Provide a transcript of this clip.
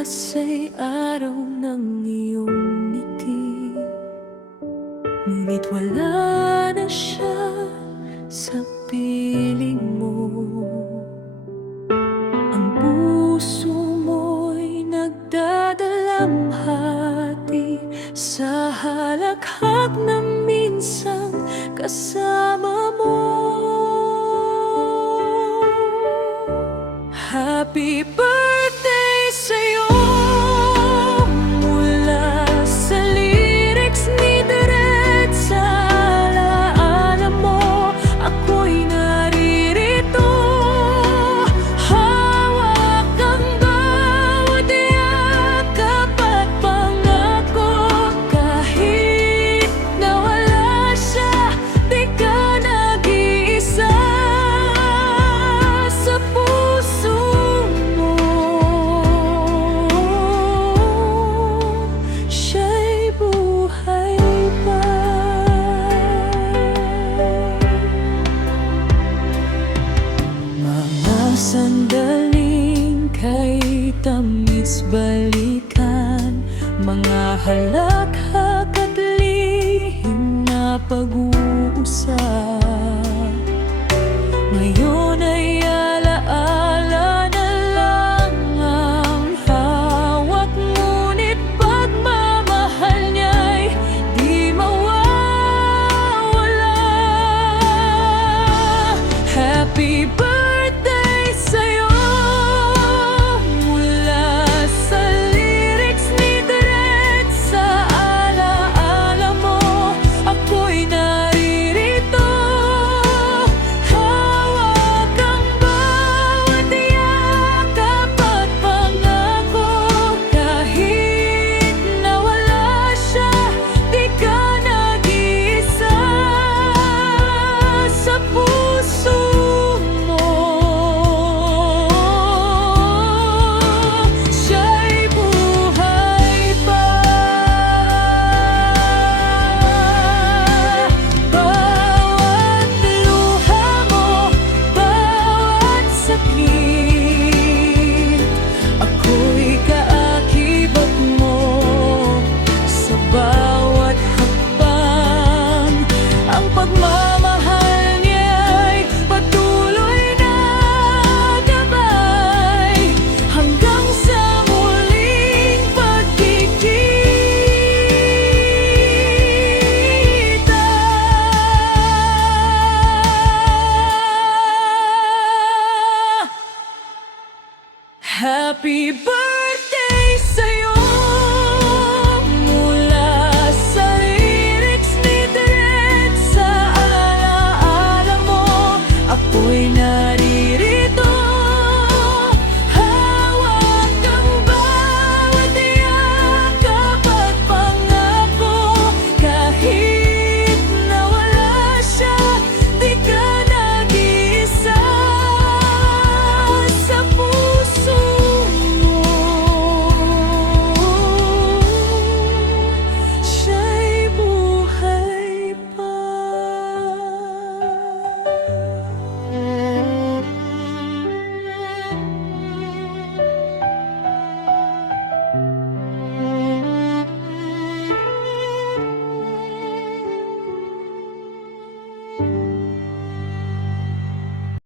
bukas ay araw ng iyong ngiti, ngunit wala na siya sa piling mo. Ang puso mo'y nagdadalamhati sa halakhak na minsang kasama mo. Happy birthday sa'yo, mula sa lyrics ni Diretsa. Alaala mo, ako'y naririto. Hawak ang bawat yakap at pangako. Kahit nawala siya, di ka nag-iisa sa puso mo. Siya'y buhay pa. Mga sandaling kay tamis balikan, mga halakhak at lihim na pag-uusap. Ngayon ay alaala na lang ang hawak, ngunit pagmamahal niya'y di mawawala. Happy birthday sa'yo, mula sa lyrics ni Diretsa. Alaala mo, ako'y naririto. Hawak ang bawat yakap at pangako. Kahit nawala siya, di ka nag-iisa sa puso mo. Siya'y buhay pa. Bawat luha mo, bawat sakit, ako'y kaakibat mo sa bawat hakbang. Ang pagmamahal niya'y patuloy na gabay hanggang sa muling pagkikita. Happy birthday sa'yo, mula sa lyrics ni Diretsa. Alaala mo, ako'y